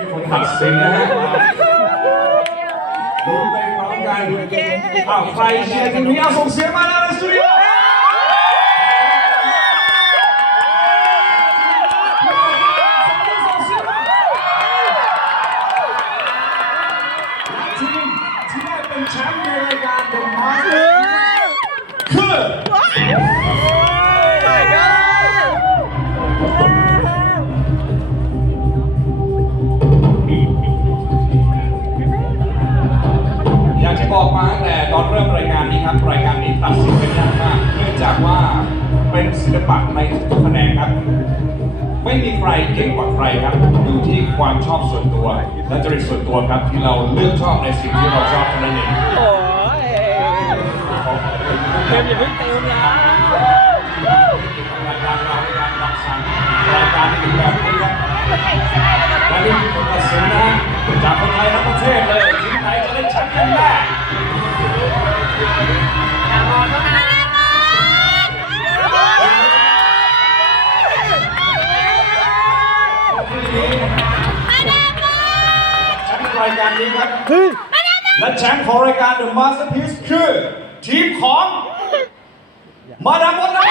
ที่เป็นคนตัดสินนะฮะลุ้นไปพร้อมกันอ้าวใครเชียร์ทีมนี้เอาส่งเสียงมาแล้วในสตูดิ บอกมาตั้งแต่ตอนเริ่มรายการนี้ครับ รายการนี้ตัดสินกันยากมากเนื่องจากว่าเป็นศิลปะในทุกแขนงครับ ไม่มีใครเก่งกว่าใครครับอยู่ที่ความชอบส่วนตัวและจริตส่วนตัวครับที่เราเลือกชอบในสิ่งที่เราชอบเท่านั้นเองโอ้ยเต็มอย่าเพิ่งเต็มนะรายการเราในการรักษารายการที่เป็นแบบนี้ครับและนี่คือคนตัดสินนะฮะจากคนไทยทั้งประเทศเลยทีมไหนจะได้แชมป์กันแน่แชมป์ รายการนี้ครับและแชมป์ของรายการ The Masterpiece คือ ทีมของ มาดามมดนะ